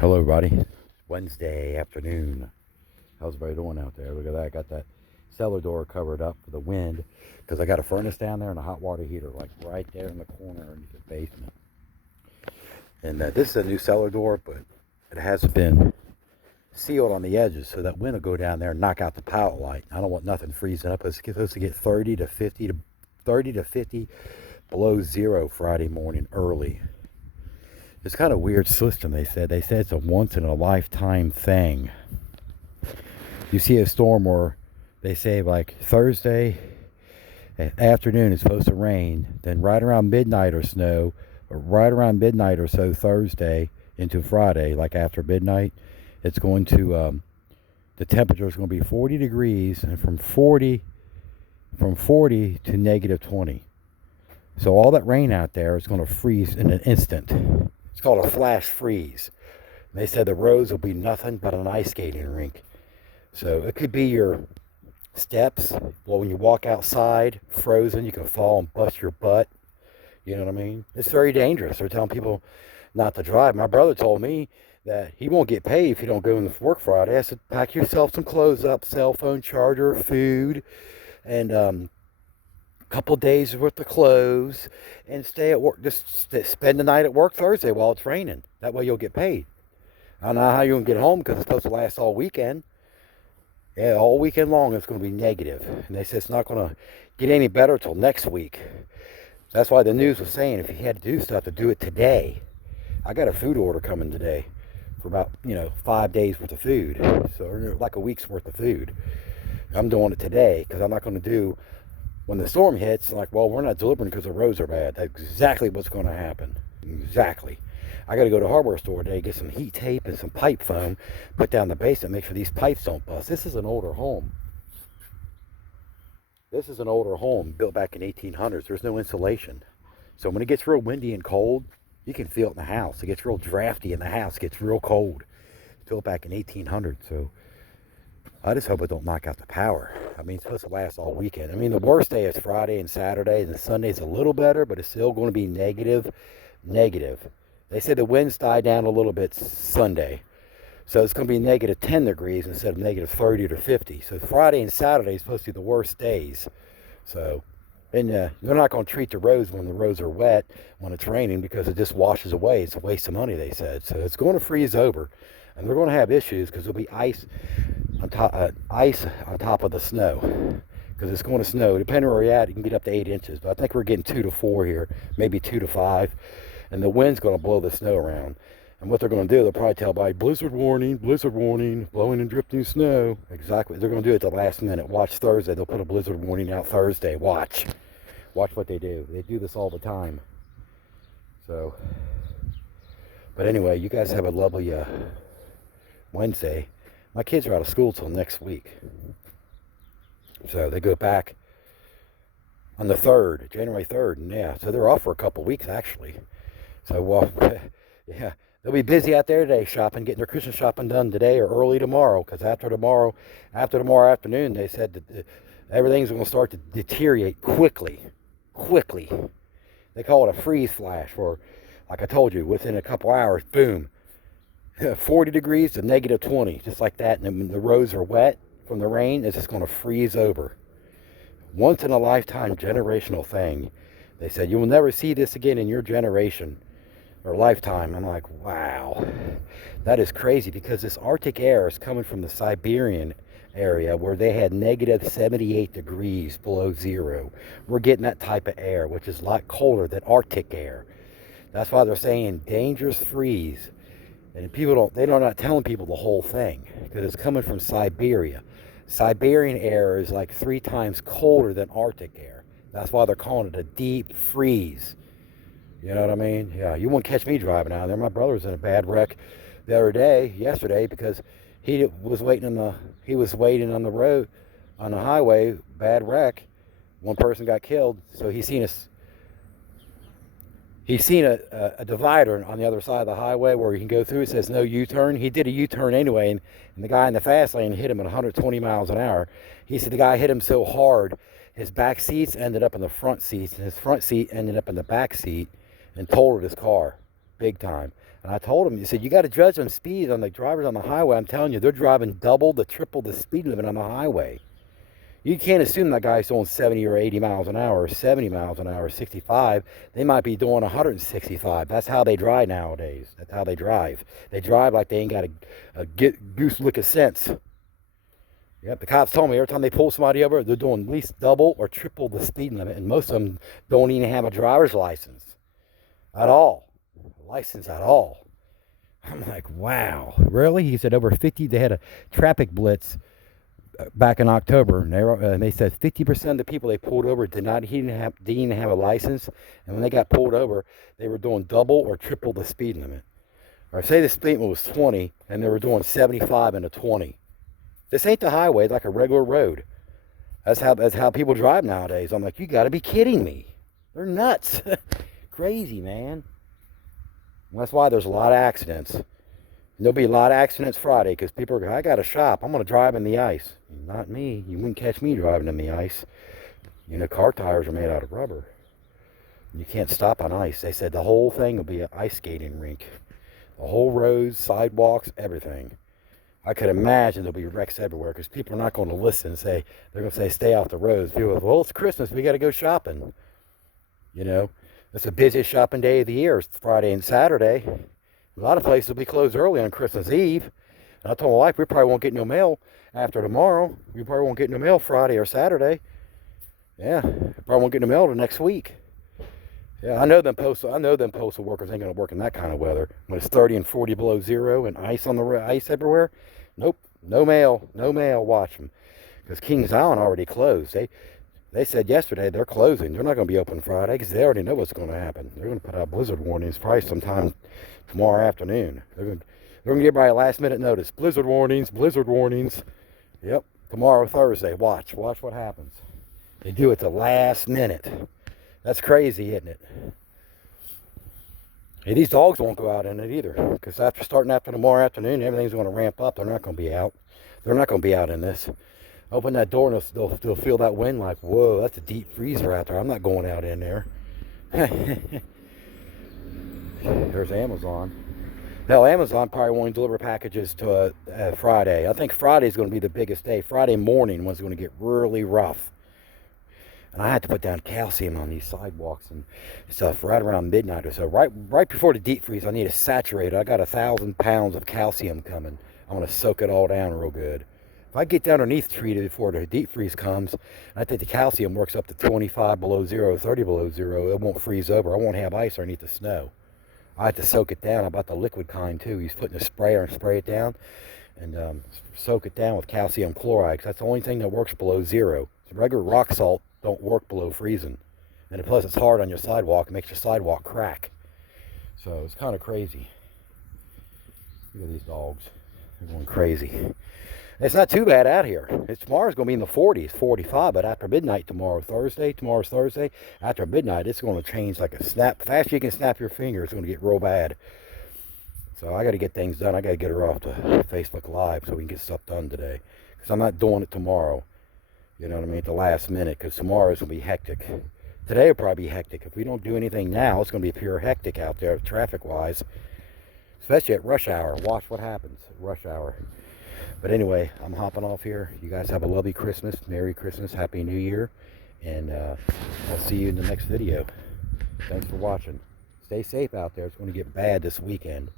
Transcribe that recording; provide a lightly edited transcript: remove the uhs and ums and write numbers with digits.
Hello, everybody. Wednesday afternoon. How's everybody doing out there? Look at that. I got that cellar door covered up for the wind because I got a furnace down there and a hot water heater, like right there in the corner in the basement. And this is a new cellar door, but it hasn't been sealed on the edges, so that wind will go down there and knock out the pilot light. I don't want nothing freezing up. It's supposed to get 30 to 50 below zero Friday morning early. It's kind of weird system, they said. They said it's a once in a lifetime thing. You see a storm where they say like Thursday afternoon is supposed to rain, then right around midnight or so Thursday into Friday, like after midnight, it's going to the temperature is going to be 40 degrees and from 40 to negative 20. So all that rain out there is going to freeze in an instant. It's called a flash freeze. And they said the roads will be nothing but an ice skating rink. So it could be your steps. Well, when you walk outside, frozen, you can fall and bust your butt. You know what I mean? It's very dangerous. They're telling people not to drive. My brother told me that he won't get paid if you don't go into work Friday. I said, pack yourself some clothes up, cell phone charger, food, and couple days worth of clothes and stay at work. Just spend the night at work Thursday while it's raining. That way you'll get paid. I don't know how you're going to get home because it's supposed to last all weekend. Yeah, all weekend long it's going to be negative. And they said it's not going to get any better till next week. That's why the news was saying if you had to do stuff, to do it today. I got a food order coming today for about, 5 days worth of food. So like a week's worth of food. I'm doing it today because I'm not going to do when the storm hits, like, well, we're not delivering because the roads are bad. That's exactly what's going to happen. Exactly. I got to go to the hardware store today, get some heat tape and some pipe foam, put down the basement, make sure these pipes don't bust. This is an older home. This is an older home built back in 1800s. There's no insulation. So when it gets real windy and cold, you can feel it in the house. It gets real drafty in the house. It gets real cold. It's built back in 1800s. So I just hope it don't knock out the power. I mean, it's supposed to last all weekend. I mean, the worst day is Friday and Saturday, and Sunday's a little better, but it's still going to be negative. They said the winds die down a little bit Sunday. So it's going to be negative 10 degrees instead of negative 30 to 50. So Friday and Saturday is supposed to be the worst days. So, and they're not going to treat the roads when the roads are wet, when it's raining, because it just washes away. It's a waste of money, they said. So it's going to freeze over. And they're going to have issues because there'll be ice on top of the snow, because it's going to snow. Depending where you're at, you can get up to 8 inches, but I think we're getting 2 to 4 here, maybe 2 to 5, and the wind's going to blow the snow around. And what they're going to do, they'll probably tell by blizzard warning, blowing and drifting snow. Exactly. They're going to do it at the last minute. Watch Thursday. They'll put a blizzard warning out Thursday. Watch what they do. They do this all the time. So, but anyway, you guys have a lovely Wednesday. My kids are out of school till next week. So they go back on the 3rd, January 3rd. And yeah, so they're off for a couple weeks actually. So, well, yeah, they'll be busy out there today shopping, getting their Christmas shopping done today or early tomorrow. Because after tomorrow afternoon, they said that everything's going to start to deteriorate quickly. They call it a freeze flash, where, like I told you, within a couple hours, boom, 40 degrees to negative 20, just like that. And then when the roads are wet from the rain, it's just going to freeze over. Once in a lifetime generational thing. They said, you will never see this again in your generation or lifetime. I'm like, wow, that is crazy, because this Arctic air is coming from the Siberian area where they had negative 78 degrees below zero. We're getting that type of air, which is a lot colder than Arctic air. That's why they're saying dangerous freeze. And they're not telling people the whole thing, because it's coming from Siberia. Siberian air is like 3 times colder than Arctic air. That's why they're calling it a deep freeze. You know what I mean? Yeah, you won't catch me driving out there. My brother was in a bad wreck yesterday, because he was waiting on the road, on the highway, bad wreck. One person got killed, so he's seen a divider on the other side of the highway where he can go through. It says no U-turn. He did a U-turn anyway, and the guy in the fast lane hit him at 120 miles an hour. He said the guy hit him so hard, his back seats ended up in the front seats, and his front seat ended up in the back seat and totaled his car. big time. And I told him, he said, you got to judge them speeds on the drivers on the highway. I'm telling you, they're driving double to triple the speed limit on the highway. You can't assume that guy's doing 70 or 80 miles an hour, or 70 miles an hour, 65. They might be doing 165. That's how they drive nowadays. That's how they drive. They drive like they ain't got a goose lick of sense. Yep, the cops told me every time they pull somebody over, they're doing at least double or triple the speed limit. And most of them don't even have a driver's license at all. License at all. I'm like, wow, really? He said over 50, they had a traffic blitz back in October, and they said 50% of the people they pulled over didn't even have a license, and when they got pulled over, they were doing double or triple the speed limit. Or say the speed limit was 20, and they were doing 75 into 20. This ain't the highway; it's like a regular road. That's how people drive nowadays. I'm like, you got to be kidding me! They're nuts, crazy, man. And that's why there's a lot of accidents. And there'll be a lot of accidents Friday because people are going, I got to shop. I'm going to drive in the ice. Not me. You wouldn't catch me driving in the ice. You know, car tires are made out of rubber. You can't stop on ice. They said the whole thing will be an ice skating rink. The whole roads, sidewalks, everything. I could imagine there'll be wrecks everywhere because people are not going to listen and say, they're going to say, stay off the roads. People go, well, it's Christmas. We got to go shopping. You know, it's the busiest shopping day of the year. It's Friday and Saturday. A lot of places will be closed early on Christmas Eve. And I told my wife, we probably won't get no mail after tomorrow. We probably won't get no mail Friday or Saturday. Yeah, probably won't get no mail till next week. Yeah, I know them postal workers ain't gonna work in that kind of weather when it's 30 and 40 below zero and ice on the ice everywhere. Nope, no mail, no mail. Watch them, because Kings Island already closed. They said yesterday they're closing. They're not going to be open Friday because they already know what's going to happen. They're going to put out blizzard warnings probably sometime tomorrow afternoon. They're going to give everybody a last minute notice. Blizzard warnings, blizzard warnings. Yep, tomorrow, Thursday. Watch what happens. They do it the last minute. That's crazy, isn't it? Hey, these dogs won't go out in it either because starting after tomorrow afternoon, everything's going to ramp up. They're not going to be out. They're not going to be out in this. Open that door and they'll feel that wind like, whoa, that's a deep freezer out there. I'm not going out in there. There's Amazon. Hell, Amazon probably won't deliver packages to Friday. I think Friday's going to be the biggest day. Friday morning was going to get really rough. And I had to put down calcium on these sidewalks and stuff right around midnight or so. Right before the deep freeze, I need to saturate it. I got 1,000 pounds of calcium coming. I'm going to soak it all down real good. If I get down underneath the tree before the deep freeze comes, I think the calcium works up to 25 below zero, 30 below zero. It won't freeze over. I won't have ice underneath the snow. I have to soak it down. I bought the liquid kind too. He's putting a sprayer and spray it down and soak it down with calcium chloride. 'Cause that's the only thing that works below zero. Regular rock salt don't work below freezing. And plus it's hard on your sidewalk. It makes your sidewalk crack. So it's kind of crazy. Look at these dogs. They're going crazy. It's not too bad out here. Tomorrow's going to be in the 40s, 45, but after midnight tomorrow's Thursday, after midnight it's going to change like a snap. Fast you can snap your finger, it's going to get real bad. So I got to get things done. I got to get her off to Facebook Live so we can get stuff done today. Because I'm not doing it tomorrow. You know what I mean? At the last minute, because tomorrow's going to be hectic. Today will probably be hectic. If we don't do anything now, it's going to be pure hectic out there traffic-wise. Especially at rush hour. Watch what happens at rush hour. But anyway, I'm hopping off here. You guys have a lovely Christmas. Merry Christmas. Happy New Year. And I'll see you in the next video. Thanks for watching. Stay safe out there. It's going to get bad this weekend.